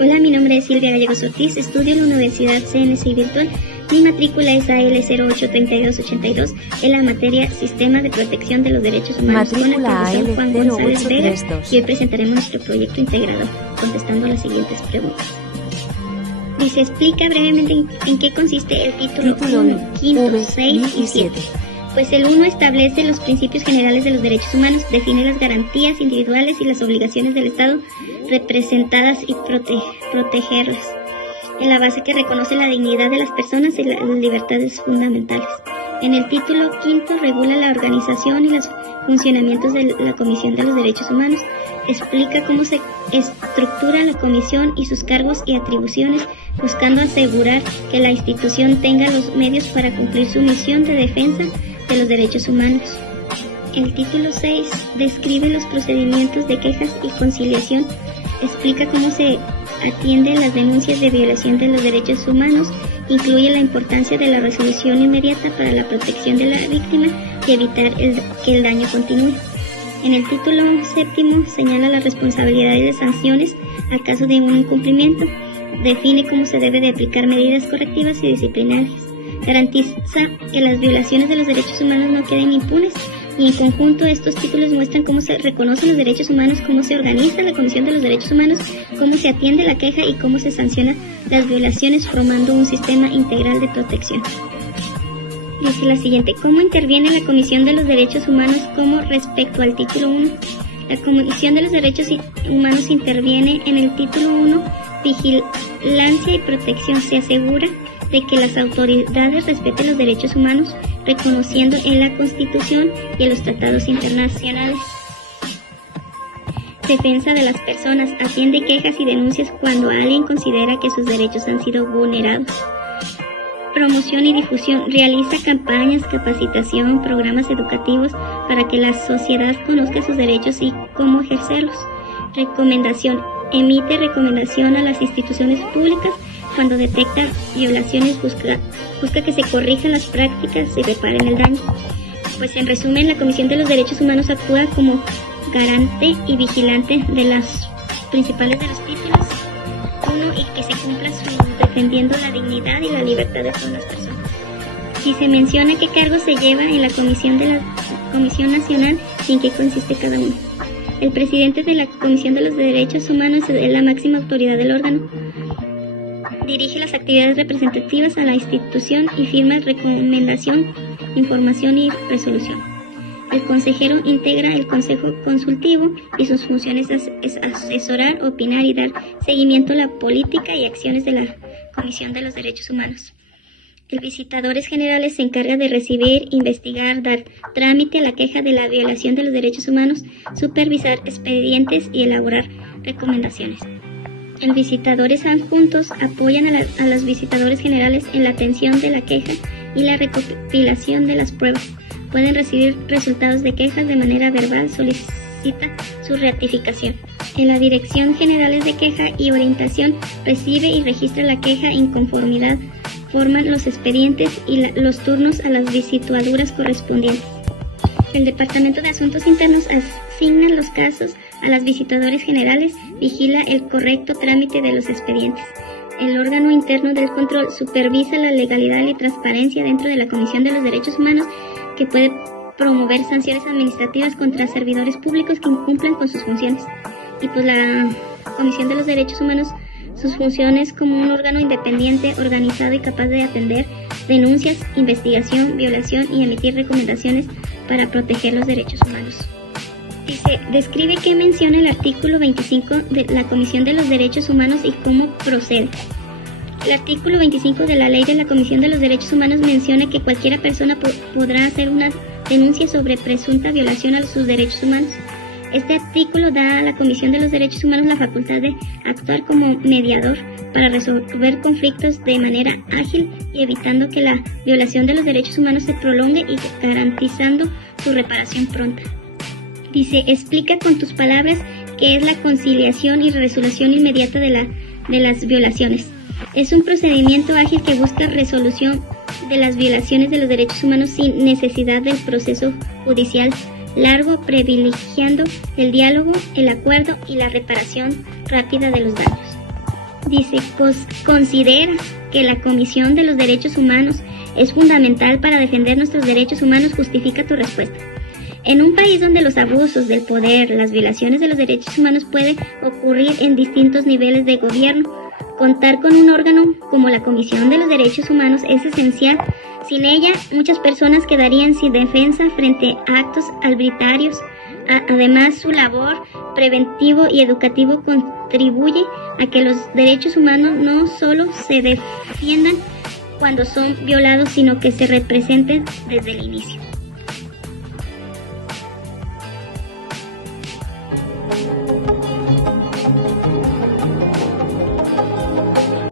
Hola, mi nombre es Silvia Gallegos Ortiz, estudio en la Universidad CNCI Virtual. Mi matrícula es AL083282 en la materia Sistema de Protección de los Derechos Humanos con el profesor Juan González Vega, y hoy presentaremos nuestro proyecto integrador, contestando las siguientes preguntas. Dice, explica brevemente en qué consiste el título 1, 5, 6 y 7. Pues el 1 establece los principios generales de los derechos humanos, define las garantías individuales y las obligaciones del Estado representadas y protegerlas, en la base que reconoce la dignidad de las personas y las libertades fundamentales. En el título 5 regula la organización y los funcionamientos de la Comisión de los Derechos Humanos, explica cómo se estructura la comisión y sus cargos y atribuciones, buscando asegurar que la institución tenga los medios para cumplir su misión de defensa de los derechos humanos. El título 6 describe los procedimientos de quejas y conciliación, explica cómo se atienden las denuncias de violación de los derechos humanos, incluye la importancia de la resolución inmediata para la protección de la víctima y evitar que el daño continúe. En el título 7 señala las responsabilidades de sanciones al caso de un incumplimiento, define cómo se debe de aplicar medidas correctivas y disciplinarias, garantiza que las violaciones de los derechos humanos no queden impunes, y en conjunto estos títulos muestran cómo se reconocen los derechos humanos, cómo se organiza la Comisión de los Derechos Humanos, cómo se atiende la queja y cómo se sanciona las violaciones, formando un sistema integral de protección. Dice la siguiente, ¿cómo interviene la Comisión de los Derechos Humanos como respecto al título 1? La Comisión de los Derechos Humanos interviene en el título 1, vigilancia y protección. Se asegura de que las autoridades respeten los derechos humanos, reconociendo en la Constitución y en los tratados internacionales. Defensa de las personas, atiende quejas y denuncias cuando alguien considera que sus derechos han sido vulnerados. Promoción y difusión, realiza campañas, capacitación, programas educativos para que la sociedad conozca sus derechos y cómo ejercerlos. Recomendación, emite recomendación a las instituciones públicas cuando detecta violaciones, busca que se corrijan las prácticas y reparen el daño. Pues en resumen, la Comisión de los Derechos Humanos actúa como garante y vigilante de las principales de los títulos 1 y que se cumpla defendiendo la dignidad y la libertad de todas las personas. Y se menciona qué cargo se lleva en la Comisión Nacional y en qué consiste cada uno. El presidente de la Comisión de los Derechos Humanos es la máxima autoridad del órgano. Dirige las actividades representativas a la institución y firma recomendación, información y resolución. El consejero integra el consejo consultivo y sus funciones es asesorar, opinar y dar seguimiento a la política y acciones de la Comisión de los Derechos Humanos. El visitadores generales se encarga de recibir, investigar, dar trámite a la queja de la violación de los derechos humanos, supervisar expedientes y elaborar recomendaciones. Los visitadores adjuntos apoyan a los visitadores generales en la atención de la queja y la recopilación de las pruebas. Pueden recibir resultados de quejas de manera verbal, solicita su ratificación. En la Dirección Generales de Queja y Orientación recibe y registra la queja en conformidad, forman los expedientes y los turnos a las visitaduras correspondientes. El Departamento de Asuntos Internos asigna los casos a las visitadores generales, vigila el correcto trámite de los expedientes. El órgano interno del control supervisa la legalidad y transparencia dentro de la Comisión de los Derechos Humanos, que puede promover sanciones administrativas contra servidores públicos que incumplan con sus funciones. Y pues la Comisión de los Derechos Humanos, sus funciones como un órgano independiente, organizado y capaz de atender denuncias, investigación, violación y emitir recomendaciones para proteger los derechos humanos. Dice, describe qué menciona el artículo 25 de la Comisión de los Derechos Humanos y cómo procede. El artículo 25 de la Ley de la Comisión de los Derechos Humanos menciona que cualquier persona podrá hacer una denuncia sobre presunta violación a sus derechos humanos. Este artículo da a la Comisión de los Derechos Humanos la facultad de actuar como mediador para resolver conflictos de manera ágil y evitando que la violación de los derechos humanos se prolongue y garantizando su reparación pronta. Dice, explica con tus palabras qué es la conciliación y resolución inmediata de las violaciones. Es un procedimiento ágil que busca resolución de las violaciones de los derechos humanos sin necesidad del proceso judicial largo, privilegiando el diálogo, el acuerdo y la reparación rápida de los daños. Dice, considera que la Comisión de los Derechos Humanos es fundamental para defender nuestros derechos humanos. Justifica tu respuesta. En un país donde los abusos del poder, las violaciones de los derechos humanos pueden ocurrir en distintos niveles de gobierno, contar con un órgano como la Comisión de los Derechos Humanos es esencial. Sin ella, muchas personas quedarían sin defensa frente a actos arbitrarios. Además, su labor preventivo y educativo contribuye a que los derechos humanos no solo se defiendan cuando son violados, sino que se representen desde el inicio.